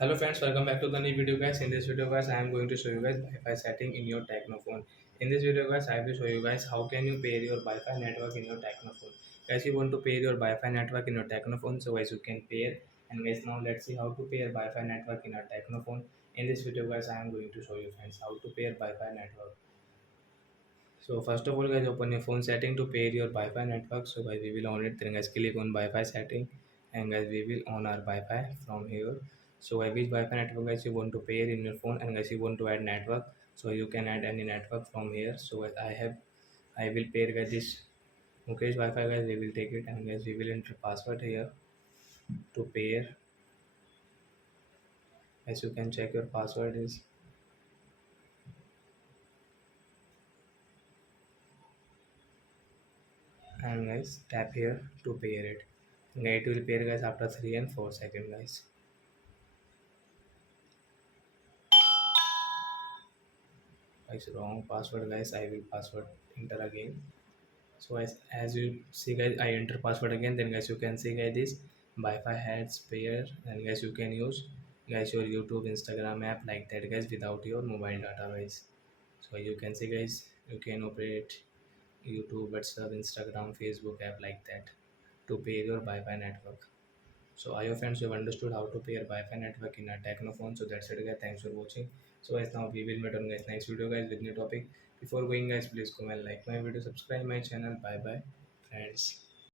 Hello friends, welcome back to the new video guys. In this video guys, I am going to show you guys Wi-Fi setting in your Tecno phone. In this video guys, I will show you guys how can you pair your Wi-Fi network in your Tecno phone. Guys, you want to pair your Wi-Fi network in your Tecno phone, so guys you can pair. And guys, now let's see how to pair Wi-Fi network in your Tecno phone. In this video guys, I am going to show you friends how to pair Wi-Fi network. So first of all guys, open your phone setting to pair your Wi-Fi network. So guys, we will on it. Then guys, click on Wi-Fi setting, and guys, we will on our Wi-Fi from here. So guys, which Wi-Fi network guys you want to pair in your phone, and guys you want to add network. So you can add any network from here. So guys, I will pair guys this Mukesh Wi-Fi guys. We will take it, and guys we will enter password here to pair. As you can check your password is, and guys tap here to pair it. And it will pair guys after 3 and 4 seconds guys. It's wrong password guys. I will password enter again. So as you see guys, I enter password again. Then guys you can see guys this Wi-Fi heads pair, and guys you can use guys your YouTube Instagram app like that guys without your mobile data guys. So you can see guys, you can operate YouTube, WhatsApp, Instagram, Facebook app like that to pair your Wi-Fi network. So I hope friends you have understood how to pair Wi-Fi network in a Tecno phone. So that's it guys. Thanks for watching. So guys, now we will meet on guys next video guys with new topic. Before going guys, please comment, like my video, subscribe my channel. Bye bye friends.